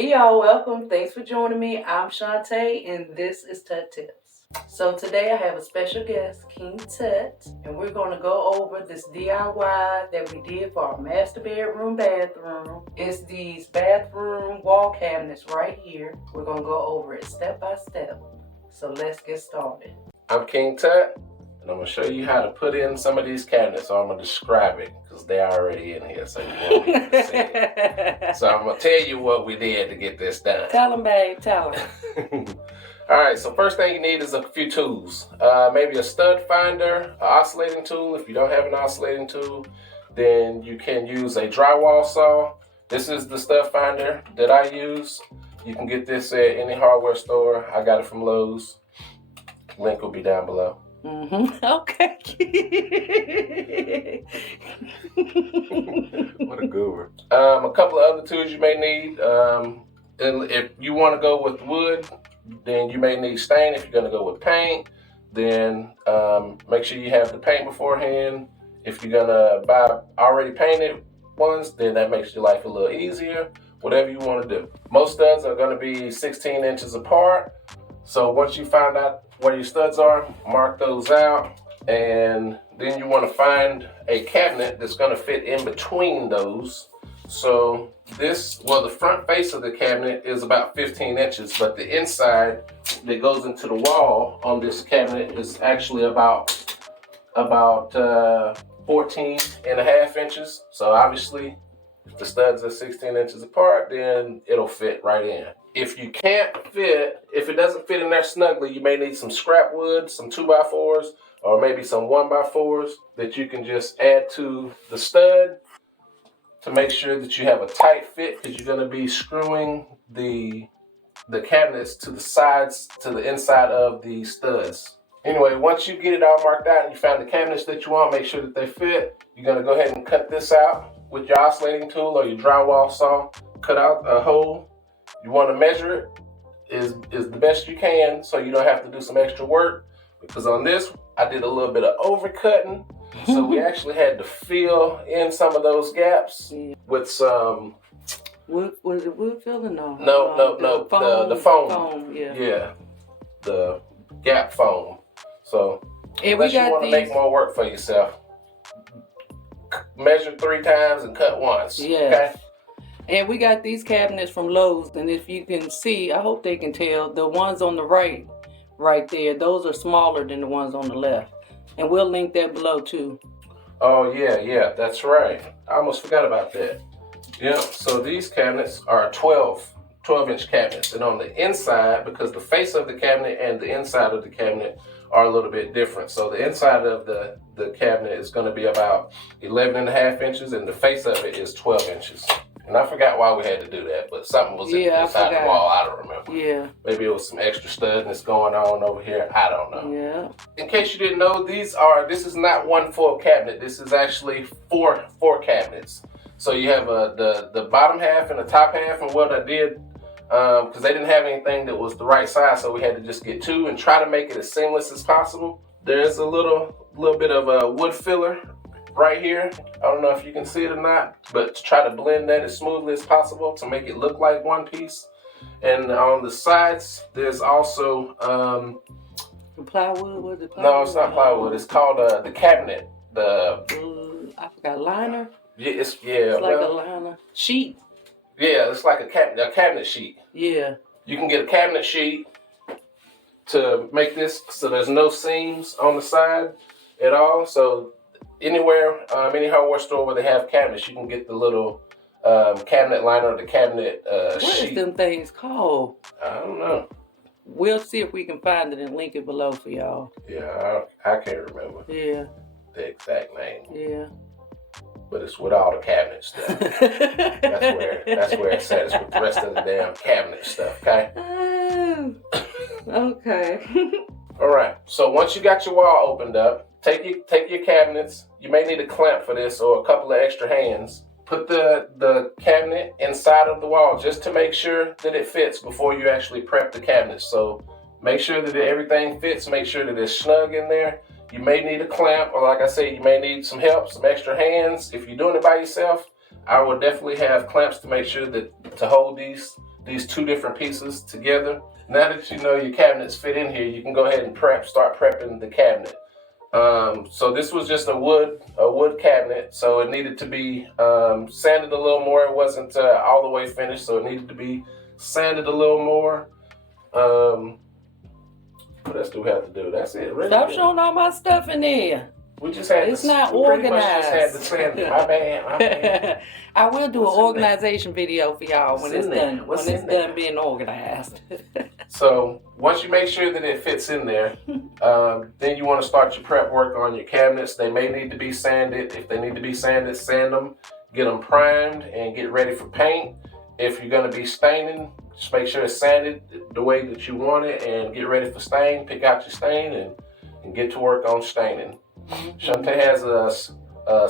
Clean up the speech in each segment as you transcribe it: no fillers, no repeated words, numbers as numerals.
Hey y'all, welcome. Thanks for joining me. I'm Shantae and this is Tut Tips. So today I have a special guest, King Tut, and we're going to go over this DIY that we did for our master bedroom bathroom. It's these bathroom wall cabinets right here. We're going to go over it step by step. So let's get started. I'm King Tut, and I'm going to show you how to put in some of these cabinets. So I'm going to describe it because they're already in here, so you won't need to see it. So I'm going to tell you what we did to get this done. Tell them, babe, tell them. All right, so first thing you need is a few tools. Maybe a stud finder, an oscillating tool. If you don't have an oscillating tool, then you can use a drywall saw. This is the stud finder that I use. You can get this at any hardware store. I got it from Lowe's. Link will be down below. Okay. What a goober. A couple of other tools you may need. And if you want to go with wood, then you may need stain. If you're going to go with paint, then make sure you have the paint beforehand. If you're going to buy already painted ones, then that makes your life a little easier. Whatever you want to do. Most studs are going to be 16 inches apart. So once you find out where your studs are, mark those out. And then you want to find a cabinet that's going to fit in between those. So the front face of the cabinet is about 15 inches, but the inside that goes into the wall on this cabinet is actually about 14 and a half inches. So obviously, if the studs are 16 inches apart, then it'll fit right in. If it doesn't fit in there snugly, you may need some scrap wood, some 2x4s, or maybe some 1x4s that you can just add to the stud to make sure that you have a tight fit, because you're going to be screwing the cabinets to the sides, to the inside of the studs. Anyway, once you get it all marked out and you find the cabinets that you want, make sure that they fit. You're going to go ahead and cut this out with your oscillating tool or your drywall saw. Cut out a hole. You want to measure it is the best you can, so you don't have to do some extra work, because on this I did a little bit of overcutting. So we actually had to fill in some of those gaps with some wood. Was it wood filling? No. The foam. Yeah, the gap foam. So and unless you want to make more work for yourself, measure 3 times and cut once. Yeah. Okay? And we got these cabinets from Lowe's, and if you can see, I hope they can tell, the ones on the right there, those are smaller than the ones on the left. And we'll link that below too. Oh yeah, that's right. I almost forgot about that. Yeah, so these cabinets are 12-inch cabinets. And on the inside, because the face of the cabinet and the inside of the cabinet are a little bit different. So the inside of the cabinet is going to be about 11.5 inches, and the face of it is 12 inches. And I forgot why we had to do that, but something was inside the wall. I don't remember. Yeah. Maybe it was some extra studness going on over here. I don't know. Yeah. In case you didn't know, this is not one full cabinet. This is actually four cabinets. So you have the bottom half and the top half. And what I did, because they didn't have anything that was the right size, so we had to just get 2 and try to make it as seamless as possible. There's a little bit of a wood filler right here. I don't know if you can see it or not, but to try to blend that as smoothly as possible to make it look like one piece. And on the sides, there's also plywood. Was it plywood? No, it's not plywood. It's called the cabinet. I forgot, liner. Yeah, it's like a liner sheet. Yeah, it's like a cabinet sheet. Yeah. You can get a cabinet sheet to make this so there's no seams on the side at all. So anywhere, any hardware store where they have cabinets, you can get the little cabinet liner, the cabinet sheet. What is them things called? I don't know. We'll see if we can find it and link it below for y'all. Yeah, I can't remember. Yeah. The exact name. Yeah. But it's with all the cabinet stuff. that's where it's at. It's with the rest of the damn cabinet stuff, okay? Okay. All right. So once you got your wall opened up, take your cabinets. You may need a clamp for this or a couple of extra hands. Put the cabinet inside of the wall just to make sure that it fits before you actually prep the cabinet. So make sure that everything fits. Make sure that it's snug in there. You may need a clamp, or like I said, you may need some help, some extra hands. If you're doing it by yourself, I would definitely have clamps to make sure that to hold these these two different pieces together. Now that you know your cabinets fit in here, you can go ahead and start prepping the cabinet. So this was just a wood cabinet, so it needed to be sanded a little more. It wasn't all the way finished, so it needed to be sanded a little more. What else do we have to do? That's it. Really. Stop showing all my stuff in there. We just had it's not organized. Just had to sand it. My bad. I will do an organization video for y'all when it's done. When it's done being organized. So once you make sure that it fits in there, then you want to start your prep work on your cabinets. They may need to be sanded. If they need to be sanded, sand them. Get them primed and get ready for paint. If you're going to be staining, just make sure it's sanded the way that you want it and get ready for stain. Pick out your stain and get to work on staining. Shantae has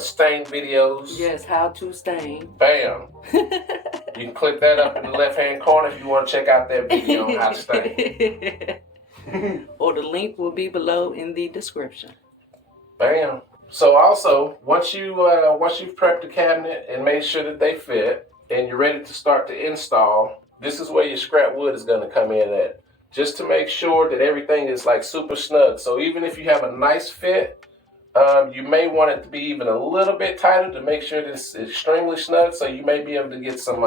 stain videos. Yes, how to stain. Bam. You can click that up in the left-hand corner if you want to check out that video on how to stain. Or the link will be below in the description. Bam. So also, once you've prepped the cabinet and made sure that they fit, and you're ready to start to install, this is where your scrap wood is going to come in at. Just to make sure that everything is like super snug. So even if you have a nice fit, you may want it to be even a little bit tighter to make sure that it's extremely snug. So you may be able to get some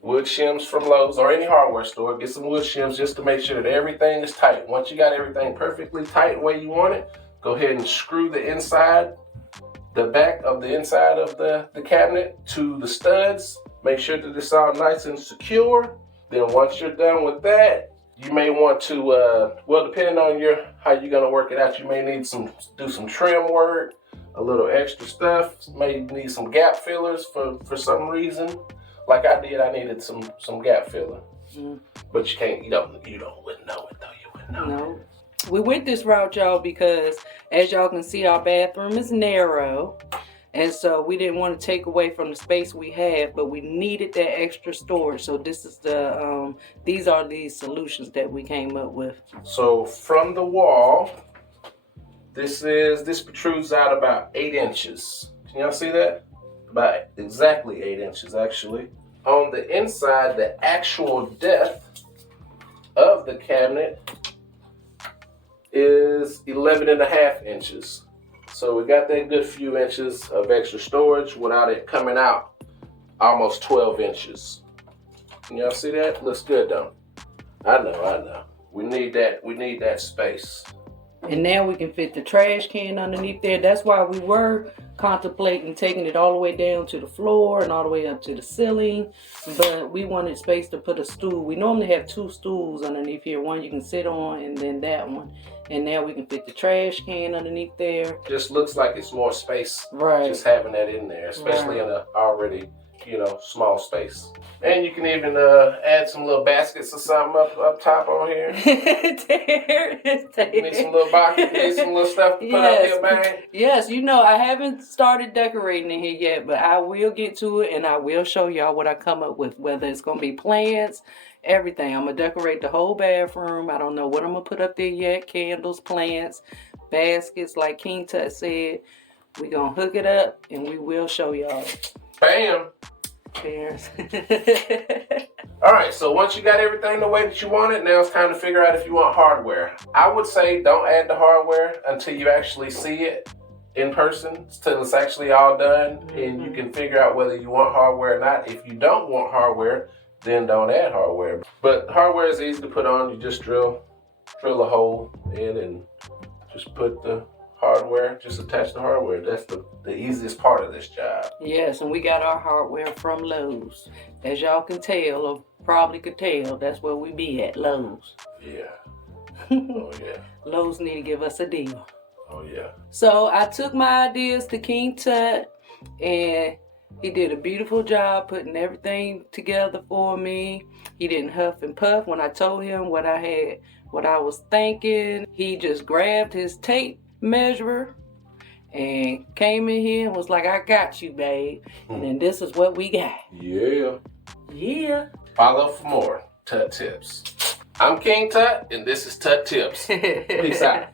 wood shims from Lowe's or any hardware store. Get some wood shims just to make sure that everything is tight. Once you got everything perfectly tight the way you want it, go ahead and screw the back of the inside of the cabinet to the studs. Make sure that it's all nice and secure. Then once you're done with that, you may want to, well, depending on how you're going to work it out, you may need do some trim work, a little extra stuff. May need some gap fillers for some reason. Like I did, I needed some gap filler. But you can't, you wouldn't know it though. You wouldn't know. No. We went this route, y'all, because as y'all can see, our bathroom is narrow. And so we didn't want to take away from the space we have, but we needed that extra storage. So this is these are the solutions that we came up with. So from the wall, this protrudes out about 8 inches. Can y'all see that? About exactly 8 inches, actually. On the inside, the actual depth of the cabinet is 11.5 inches. So we got that good few inches of extra storage without it coming out almost 12 inches. Can y'all see that? Looks good though. I know. We need that space. And now we can fit the trash can underneath there. That's why we were contemplating taking it all the way down to the floor and all the way up to the ceiling. But we wanted space to put a stool. We normally have 2 stools underneath here. One you can sit on and then that one. And now we can fit the trash can underneath there. Just looks like it's more space. Right. Just having that in there, especially in an already, small space. And you can even add some little baskets or something up top on here. You need some little boxes, need some little stuff to put up here, man. Yes, I haven't started decorating in here yet, but I will get to it and I will show y'all what I come up with, whether it's going to be plants, everything. I'm going to decorate the whole bathroom. I don't know what I'm going to put up there yet. Candles, plants, baskets, like King Tut said. We're going to hook it up and we will show y'all. Bam. Cheers. All right, so once you got everything the way that you want it, now it's time to figure out if you want hardware. I would say don't add the hardware until you actually see it in person, until it's actually all done, and you can figure out whether you want hardware or not. If you don't want hardware, then don't add hardware. But hardware is easy to put on. You just drill a hole in and just put the hardware, just attach the hardware. That's the easiest part of this job. Yes, and we got our hardware from Lowe's. As y'all can tell, or probably could tell, that's where we be at, Lowe's. Yeah. Oh, yeah. Lowe's need to give us a deal. Oh, yeah. So I took my ideas to King Tut, and he did a beautiful job putting everything together for me. He didn't huff and puff when I told him what I was thinking. He just grabbed his tape measure and came in here and was like, I got you, babe. And then this is what we got. Yeah. Follow for more Tut Tips. I'm King Tut, and this is Tut Tips. Peace out.